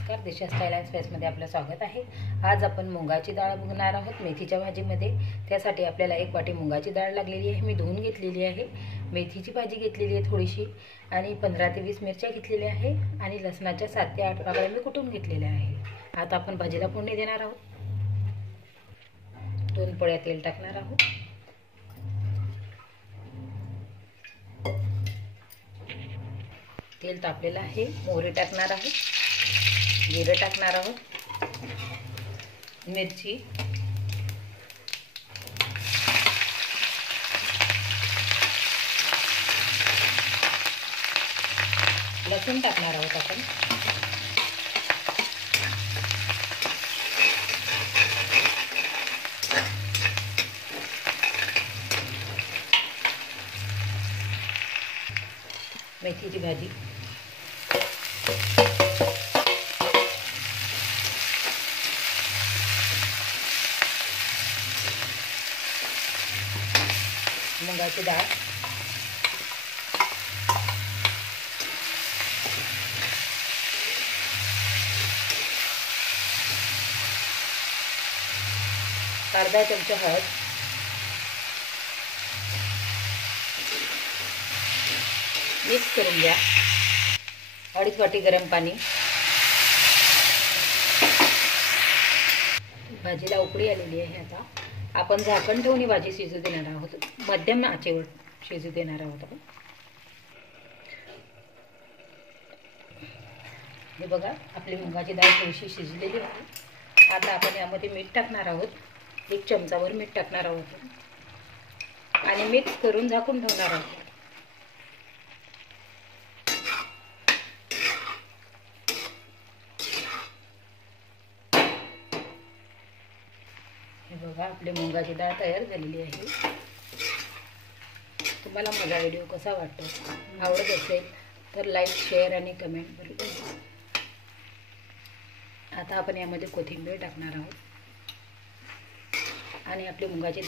नमस्कार, दिशा style and स्पाइसमध्ये आपलं स्वागत आहे। आज आपण मुगाची डाळ बघणार आहोत मेथीच्या भाजीमध्ये। त्यासाठी आपल्याला 1 वाटी मुगाची डाळ लागलेली आहे, मी धुवून घेतलेली आहे। मेथीची भाजी घेतलेली आहे थोडीशी आणि 15 ते 20 मिरच्या घेतलेल्या आहे आणि लसणाच्या 7 ते 8 पाकळ्या मी कुटून घेतलेल्या आहे। आता आपण भाजीला फोडणी देणार आहोत। 2 पळ्या तेल टाकणार आहोत। तेल तापलेलं आहे, मोहरी टाकणार आहोत, जिरं टाकणार आहोत, मिरची, लसूण टाकणार आहोत आपण। मेथीची भाजी, मुगाची डाळ, अर्धा चमचा हळद, मिक्स करून घ्या। 2.5 वाटी गरम पाणी। भाजीला उकळी आलेली आहे। आता आपण झाकण ठेवून ही भाजी शिजू देणार आहोत, मध्यम आचेवर शिजू देणार आहोत आपण। हे बघा, आपली मुगाची डाळ थोडीशी शिजलेली आहे। आता आपण यामध्ये मीठ टाकणार आहोत, 1 चमचाभर मीठ टाकणार आहोत आणि मिक्स करून झाकून ठेवणार आहोत। हे बघा, आपली मुगाची डाळ तयार झालेली आहे। तुम्हाला माझा व्हिडिओ कसा वाटतो, आवडत असेल तर लाईक, शेअर आणि कमेंट करा। आता आपण यामध्ये कोथिंबीर टाकणार आहोत आणि आपली मुगाची